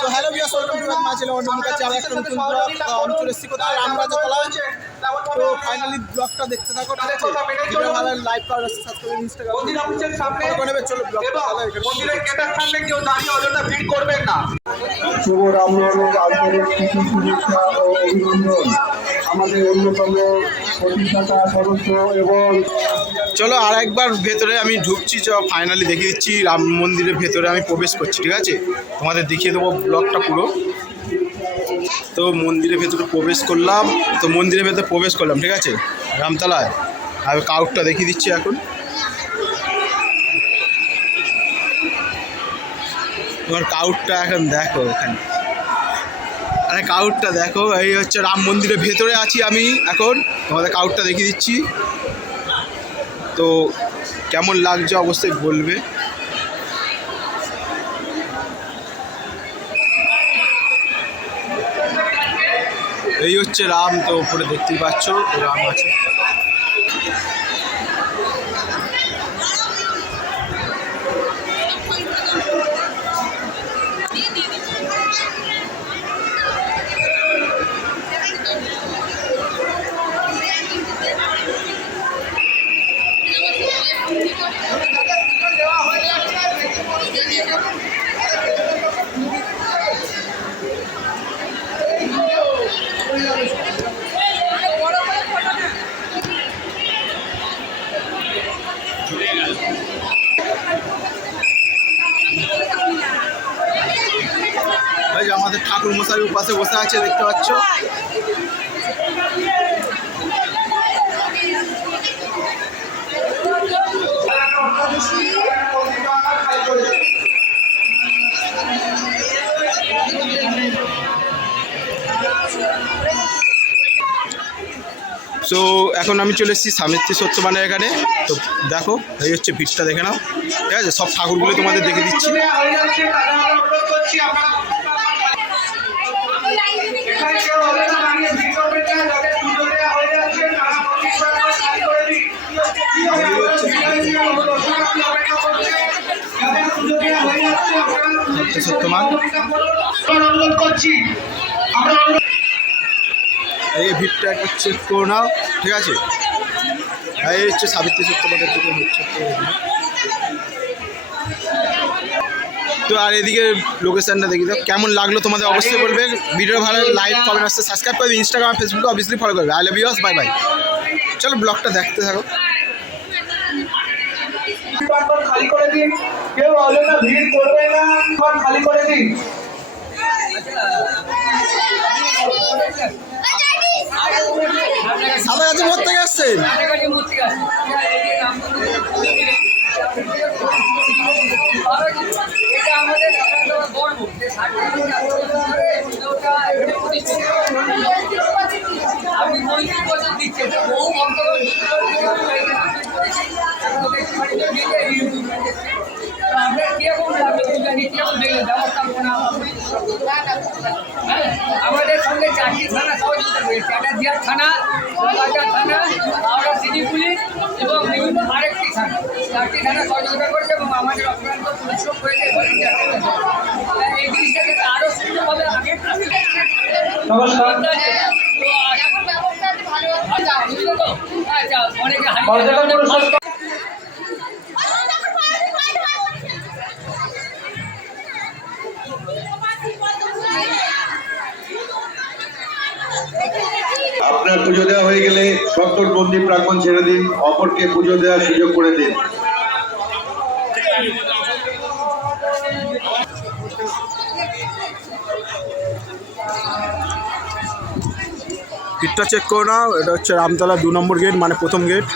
So hello viewers, welcome to my channel. আমার কাছে আবার একটা নতুন ব্লগ। আমি চলে এসেছি কোথায়, রামরাজা তলায়। তো ফাইনালি ব্লগটা দেখতে থাকো, ঠিক আছে? ভিডিও ভালো লাইক করো, সাবস্ক্রাইব ইনস্টাগ্রাম মন্দির অফিসের সামনে ফলো করে নেবে। চলো ব্লগটা মন্দিরের গেটের সামনে কেউ দাঁড়িয়ে অযথা ভিড় করবেন না। শুভ রামনবমীর আন্তরিক প্রীতি শুভেচ্ছা ও অভিনন্দন। আমাদের অন্যতম প্রতিষ্ঠাতা সদস্য এবং চলো আর একবার ভেতরে আমি ঢুকছি। ফাইনালি দেখিয়ে দিচ্ছি রাম মন্দিরের ভেতরে আমি প্রবেশ করছি, ঠিক আছে? তোমাদের দেখিয়ে দেবো ব্লগটা পুরো। তো মন্দিরের ভেতরে প্রবেশ করলাম, ঠিক আছে, রামতলায়। আর কাউটটা দেখিয়ে দিচ্ছি এখন। তোমার কাউটটা এখন দেখো এখানে, আরে কাউটটা দেখো। এই হচ্ছে রাম মন্দিরের ভেতরে আছি আমি এখন, তোমাদের কাউটটা দেখিয়ে দিচ্ছি। তো কেমন লাগছে অবশ্যই বলবে। এই হচ্ছে রাম, তো উপরে দেখতেই পাচ্ছ রাম আছে। এই যে আমাদের ঠাকুর মশাই পাশে বসে আছে, দেখতে পাচ্ছ। সো এখন আমি চলে এসেছি স্বামী সত্যবানের এখানে। তো দেখো, এই হচ্ছে ভিড়টা, দেখে নাও, ঠিক আছে? সব ঠাকুরগুলো তোমাদের দেখে দিচ্ছি। সত্যমান এই ভিড়টা একটু চেক করে নাও, ঠিক আছে? এই হচ্ছে সাবিত্রী সত্যবানের দিকে হচ্ছে। তো আর এদিকে লোকেশনটা দেখি দাও। কেমন লাগলো তোমাদের অবশ্যই বলবে। ভিডিও ভালো লাইক কমেন্ট আসতে সাবস্ক্রাইব করবে, ইনস্টাগ্রাম ফেসবুকে অবভিয়াসলি ফলো করবে। I love you, bye bye. চলো ব্লগটা দেখতে থাকো। খালি করে দিন, কেউ অযথা ভিড় করবে না, খালি করে দিন। সাদা গাছে মরতে আসছেন। আমাদের সঙ্গে 4টি থানা সহযোগিতা রয়েছে। চাটাজিয়া থানা, কলকাতা থানা, হাওড়া সিটি পুলিশ এবং বিভিন্ন আরেকটি থানা, 4টি থানা সহযোগিতা করছে এবং আমাদের অক্লান্ত পরিশ্রম করেছে। এই জিনিসটাকে আরও সুন্দরভাবে আগে আচ্ছা অনেকে আপনার পুজো দেওয়া হয়ে গেলে সত্তর মন্দির প্রাঙ্গণ ছেড়ে দিন, অপরকে পুজো দেওয়ার সুযোগ করে দিন। গেটটা চেক করে নাও। এটা হচ্ছে রামতলা 2 নম্বর গেট, মানে প্রথম গেট।